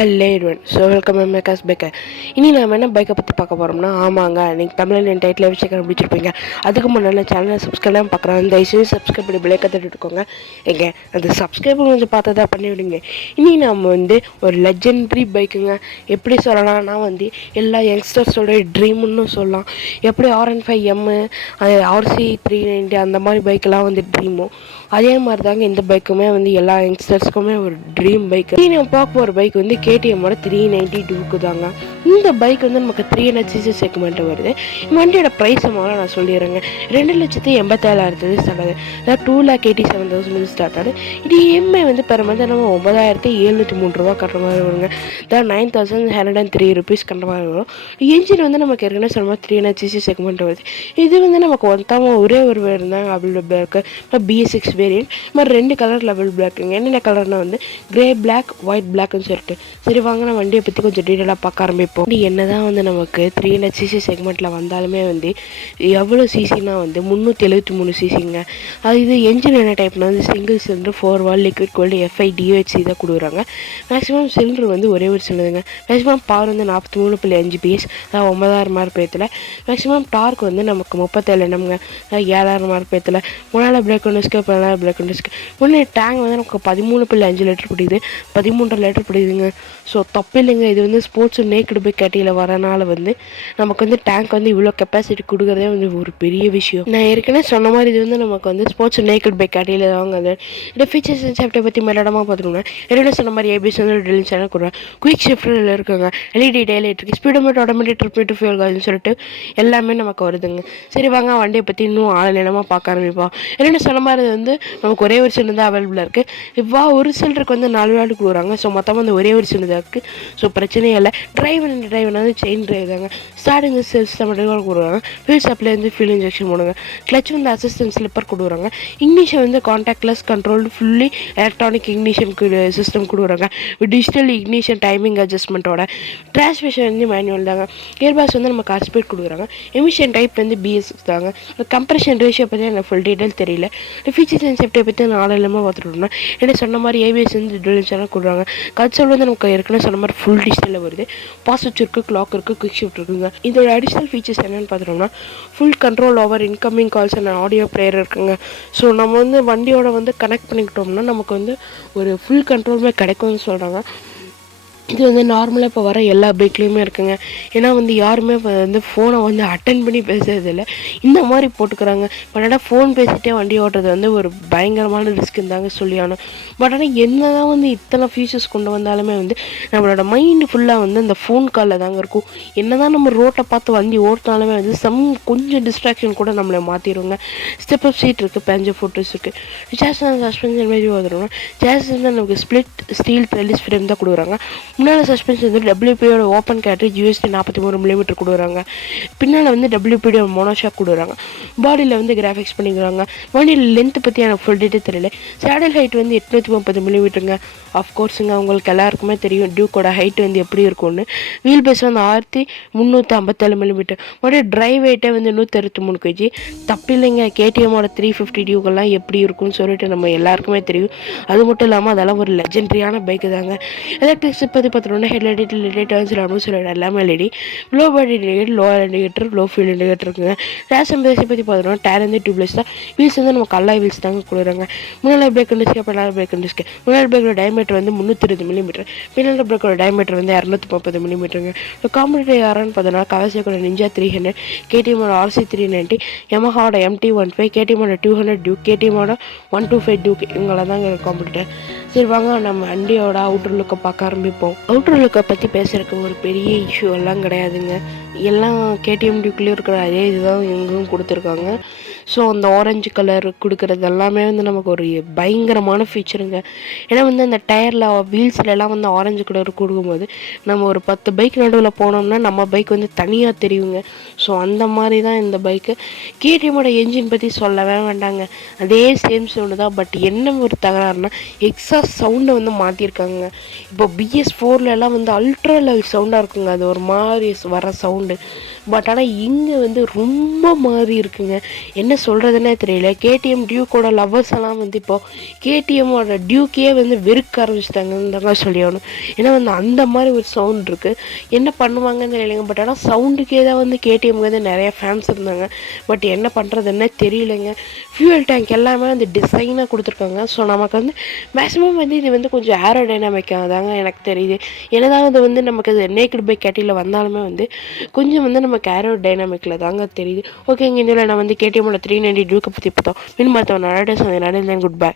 Hello everyone. So welcome makers biker. இனி நம்ம என்ன பைக்கை பற்றி பார்க்க போகிறோம்னா, ஆமாங்க நீங்கள் தமிழில் என் டைட்டில் வச்சுக்க முடிச்சிருப்பீங்க. அதுக்கு முன்னாடி சேனலை சப்ஸ்கிரைப் பார்க்குறேன். தயவுசெய்து சப்ஸ்கிரைப் பண்ணி பிள்ளைக்க தட்டுக்கோங்க. எங்க அந்த சப்ஸ்கிரைப் கொஞ்சம் பார்த்ததா பண்ணி விடுங்க. இனி நம்ம ஒரு லெஜெண்டரி பைக்குங்க. எப்படி சொல்லலாம்னா எல்லா யங்ஸ்டர்ஸோட ட்ரீம்னு சொல்லலாம். எப்படி R15M, RC390 அந்த மாதிரி பைக்கெல்லாம் ட்ரீமோ, அதே மாதிரி தாங்க இந்த பைக்குமே எல்லா யங்ஸ்டர்ஸ்க்குமே ஒரு ட்ரீம் பைக். நம்ம பார்க்க போகிற பைக் KTM 392 தாங்க. இந்த பைக் நமக்கு 300cc செக்மெண்ட் வருது. வண்டியோட ப்ரைஸ் முதல்ல நான் சொல்லிடுறேங்க. 2,87,000 ஸ்டார்ட் ஆகுது. அதாவது 2,87,000 ஸ்டார்ட் ஆகுது. இது EMI பெர் மந்த் நம்ம 9,703 ரூபா கட்டுற மாதிரி வருங்க. அதாவது 9,103 ருபீஸ் கட்டுற மாதிரி வரும். என்ஜின் நமக்கு ஏற்கனவே சொன்ன மாதிரி 300cc செக்மெண்ட் வருது. இது நமக்கு ஒரே ஒரு வேறு இருந்தாங்க அவைலபிளாக இருக்குது. BS6 வேரியன்ட் மாதிரி 2 கலர் லெவல் பிளாக்குங்க. என்னென்ன கலர்னா கிரே பிளாக், ஒயிட் பிளாக்னு சொல்லிட்டு. சரி வாங்க நான் வண்டியை பற்றி கொஞ்சம் டீட்டெயிலாக பார்க்க ஆரம்பிப்போம். என்ன தான் நமக்கு 300cc செக்மெண்ட்டில் வந்தாலுமே எவ்வளோ சிசினா 373 சிசிங்க. அது இது என்ஜின் என்ன டைப்னா சிங்கிள் சிலிண்டர் 4 வால் லிக்விட் கோல்டு FI DOHC தான் கொடுக்குறாங்க. மேக்ஸிமம் சிலிண்டர் ஒரே ஒரு சிலிண்டருங்க. மேக்ஸிமம் பவர் 43.5 PS, அதாவது 9,000 RPM. மேக்ஸிமம் டார்க் நமக்கு 37 Nmங்க, அதாவது 7,000 RPM. முன்னால் பிரேக் ஒன்றுஸ்க்கு, பின்னால் பிரேக் ஒன்றுஸ்க்கு. முன்னே டேங்க் நமக்கு 13.5 லிட்டர் பிடிக்குது, 13 லிட்டர் பிடிக்குதுங்க. ஸோ தப்பு இல்லைங்க. இது ஸ்போர்ட்ஸ் நேக்கடு பைக் கேட்டகிரியில் வரனால நமக்கு டேங்க் இவ்வளோ கெப்பாசிட்டி கொடுக்குறதே ஒரு பெரிய விஷயம். நான் ஏற்கனவே சொன்ன மாதிரி இது நமக்கு ஸ்போர்ட்ஸ் நேக்கடு பைக் கேட்டகிரியில் வாங்க. இந்த ஃபீச்சர்ஸ் அண்ட் சேஃப்டியை பற்றி மேலடமாக பார்த்துக்கோங்க. என்ன சொன்ன மாதிரி ABS ட்ரில் சேனல் கொடுறேன். குயிக் ஷிஃப்டில் இருக்குங்க. LED டேலைட் இருக்குது. Speedometer, automatic trip meter, fuel கால்னு சொல்லிட்டு எல்லாமே நமக்கு வருதுங்க. சரி வாங்க வண்டியை பற்றி இன்னும் ஆழமாக பார்க்க ஆரம்பிப்போம். என்ன சொன்ன மாதிரி நமக்கு ஒரே ஒரு சிலிண்டர் தான் அவைலபிளாக இருக்குது. ஒரு சிலிண்டருக்கு 4 வாட் கொடுக்குறாங்க. ஸோ மொத்தமாக ஒரே ஒரு சிலிண்டர் இருக்குது. ஸோ பிரச்சனையே இல்லை. டிரைவ் செயின் டிரைவ் தாங்க. ஸ்டார்டிங் சிஸ்டம் கொடுக்குறாங்க. ஃபியூல் சப்ளை ஃபியூல் இன்ஜெக்ஷன் போடுங்க. கிளச் அசிஸ்டன்ட் ஸ்லிப்பர் கொடுக்குறாங்க. Ignition contactless control fully electronic ignition system கொடுக்குறாங்க. டிஜிட்டல் இக்னிஷன் டைமிங் அட்ஜஸ்ட்மெண்ட்டோட. டிரான்ஸ்மிஷன் மேனுவல் தாங்க. கியர்பாக்ஸ் நம்ம கார் ஸ்பீட் கொடுக்குறாங்க. எமிஷன் டைப் BS6 தாங்க. கம்ப்ரெஷன் ரேஷியோ பற்றி எனக்கு ஃபுல் டீட்டெயில் தெரியல. ஃபீச்சர்ஸ் அண்ட் சேஃப்டியை பற்றி நான் ஆளுமா பார்த்துட்டோம்னா என்ன சொன்ன மாதிரி ABS ட்ரில் சேனல் கொடுக்குறாங்க. கன்சோல் நமக்கு ஏற்கனவே சொன்ன மாதிரி ஃபுல் டிஜிட்டலில் வருது. பாஸ் சுவிட்ச் இருக்குது, கிளாக் இருக்குது, குவிக் ஷிஃப்ட் இருக்குங்க. இதோட அடிஷ்னல் ஃபீச்சர்ஸ் என்னென்னு பார்த்துட்டோம்னா full control over incoming calls and audio player இருக்குங்க. ஸோ நம்ம வண்டியோட கனெக்ட் பண்ணிக்கிட்டோம்னா நமக்கு ஒரு ஃபுல் கண்ட்ரோலுமே கிடைக்கும்னு சொல்கிறாங்க. இது நார்மலாக இப்போ வர எல்லா பைக்லேயுமே இருக்குங்க. ஏன்னா யாருமே ஃபோனை அட்டன் பண்ணி பேசுறதில்லை. இந்த மாதிரி போட்டுக்கிறாங்க. பட் ஆனால் ஃபோன் பேசிகிட்டே வண்டி ஓட்டுறது ஒரு பயங்கரமான ரிஸ்க்குன்னு தாங்க சொல்லியானோம். பட் ஆனால் என்ன தான் இத்தனை ஃபீச்சர்ஸ் கொண்டு வந்தாலுமே நம்மளோட மைண்டு ஃபுல்லாக அந்த ஃபோன் காலில் தாங்க இருக்கும். என்ன தான் நம்ம ரோட்டை பார்த்து வண்டி ஓட்டினாலுமே கொஞ்சம் டிஸ்ட்ராக்ஷன் கூட நம்மளை மாற்றிடுவோங்க. ஸ்டெப் அப் சீட் இருக்குது, பேஞ்சர் ஃபோட்டோஸ் இருக்குது. ஜாஸ் சஸ்பென்ஷன் மாதிரி வந்துடுவோம். ஜாஸ் நமக்கு ஸ்பிளிட் ஸ்டீல் ட்ரெலிஸ் ஃப்ரேம் தான் கொடுக்குறாங்க. முன்னால் சஸ்பென்ஷன் WPயோட ஓப்பன் கேட்ரேஜ் USD 43 mm கொடுக்குறாங்க. பின்னால் WPயோட மோனோஷாக் கொடுக்குறாங்க. பாடியில் கிராஃபிக்ஸ் பண்ணிக்கிறாங்க. வண்டியில் லென்த் பற்றி எனக்கு ஃபுல் டீட்டெயில் தெரியல. Saddle height 830 mm. ஆஃப்கோர்ஸுங்க உங்களுக்கு எல்லாருக்குமே தெரியும் டியூக்கோட ஹைட் எப்படி இருக்கும்னு. Wheel base 6,357 mm. மறுபடியும் ட்ரைவ் வெயிட்டே 163 kg. தப்பு இல்லைங்க. KTMோட 350 டியூக்கெல்லாம் எப்படி இருக்கும்னு சொல்லிட்டு நம்ம எல்லாருக்குமே தெரியும். அது மட்டும் இல்லாமல் அதெல்லாம் ஒரு லெஜெண்டரியான பைக்கு தாங்க. எலக்ட்ரிக்ஸ் பற்றி பார்த்தோம்னா ஹெட்லைட், டர்ன்ஸ், எல்லாமே LED. Low body indicator, low indicator, low fuel indicator இருக்குங்க. ரேஸ் பேஸை பற்றி பார்த்தோம்னா டயர் டியூப்லெஸ் தான். வீல்ஸ் நமக்கு அல்லாய் வீல்ஸ் தாங்க கொடுக்குறாங்க. முன்னால் பிரேக் டிஸ்க், பின்னால் பிரேக் டிஸ்க். முன்னால் பிரேக்கோட டயமீட்டர் 320 mm. பின்னால் பிரேக்கோட டயமீட்டர் 230 mm. காம்படிட்டர் யாரான்னு பார்த்தோம்னா கவாசாக்கியோட நிஞ்சா 300, KTMோட RC390, யமஹாவோட MT-15, KTMோட 200 டியூக், KTMோட 125 டியூக். இவங்களாம் தாங்க காம்படிட்டர். சரி வாங்க நம்ம வண்டியோட அவுட்டர் லுக்கை பார்க்க ஆரம்பிப்போம். அவுட்டர் லுக்கை பற்றி பேசுகிறதுக்கு ஒரு பெரிய இஷ்யூ எல்லாம் கிடையாதுங்க. எல்லாம் KTM டியூக்லேயும் இருக்கிற அதே இதுதான் எங்கும் கொடுத்துருக்காங்க. ஸோ அந்த ஆரஞ்சு கலர் கொடுக்குறது எல்லாமே நமக்கு ஒரு பயங்கரமான ஃபீச்சருங்க. ஏன்னா அந்த டயரில் வீல்ஸ்லாம் ஆரஞ்சு கலர் கொடுக்கும்போது நம்ம ஒரு 10 பைக் நடுவில் போனோம்னா நம்ம பைக் தனியாக தெரியுங்க. ஸோ அந்த மாதிரி தான் இந்த பைக்கு. KTMோட என்ஜின் பற்றி சொல்லவே வேண்டாங்க. அதே சேம் சவுண்டு தான். பட் என்ன ஒரு தகராறுனா எக்ஸாஸ்ட் சவுண்டை மாற்றிருக்காங்க. இப்போ BS4லலாம் அல்ட்ரா லெவல் சவுண்டாக இருக்குங்க. அது ஒரு மாதிரி வர சவுண்டு. பட் ஆனால் இங்கே ரொம்ப மாறி இருக்குங்க. என்ன சொல்கிறதுனே தெரியல. கேடிஎம் டியூக்கோட லவ்வர்ஸ் எல்லாம் வந்து இப்போது கேடிஎம்மோட டியூக்கே வந்து வெறுக்க ஆரம்பிச்சிட்டாங்கன்னு தாங்க சொல்லி ஆகணும். ஏன்னா வந்து அந்த மாதிரி ஒரு சவுண்ட் இருக்குது. என்ன பண்ணுவாங்கன்னு தெரியலைங்க. பட் ஆனால் சவுண்டுக்கே தான் வந்து கேடிஎம்க்கு வந்து நிறைய ஃபேன்ஸ் இருந்தாங்க. பட் என்ன பண்ணுறதுன்னே தெரியலைங்க. ஃபியூவல் டேங்க் எல்லாமே வந்து டிசைனாக கொடுத்துருக்காங்க. ஸோ நமக்கு வந்து மேக்ஸிமம் வந்து இது வந்து கொஞ்சம் ஏரோ டைனாமிக்காக தாங்க எனக்கு தெரியுது. என்னதான் அது வந்து நமக்கு அது நேக்கட் பைக் கேட்டகரியில் வந்தாலுமே வந்து கொஞ்சம் வந்து நமக்கு ஏரோ டைனாமிக்கில் தாங்க தெரியுது. ஓகேங்க, இதில் நான் வந்து கேடிஎம்மோட 390 டியூக்கை பற்றி பார்த்தோம். மீன் பார்த்தோம். நல்ல டேஸ் வந்து குட் பை.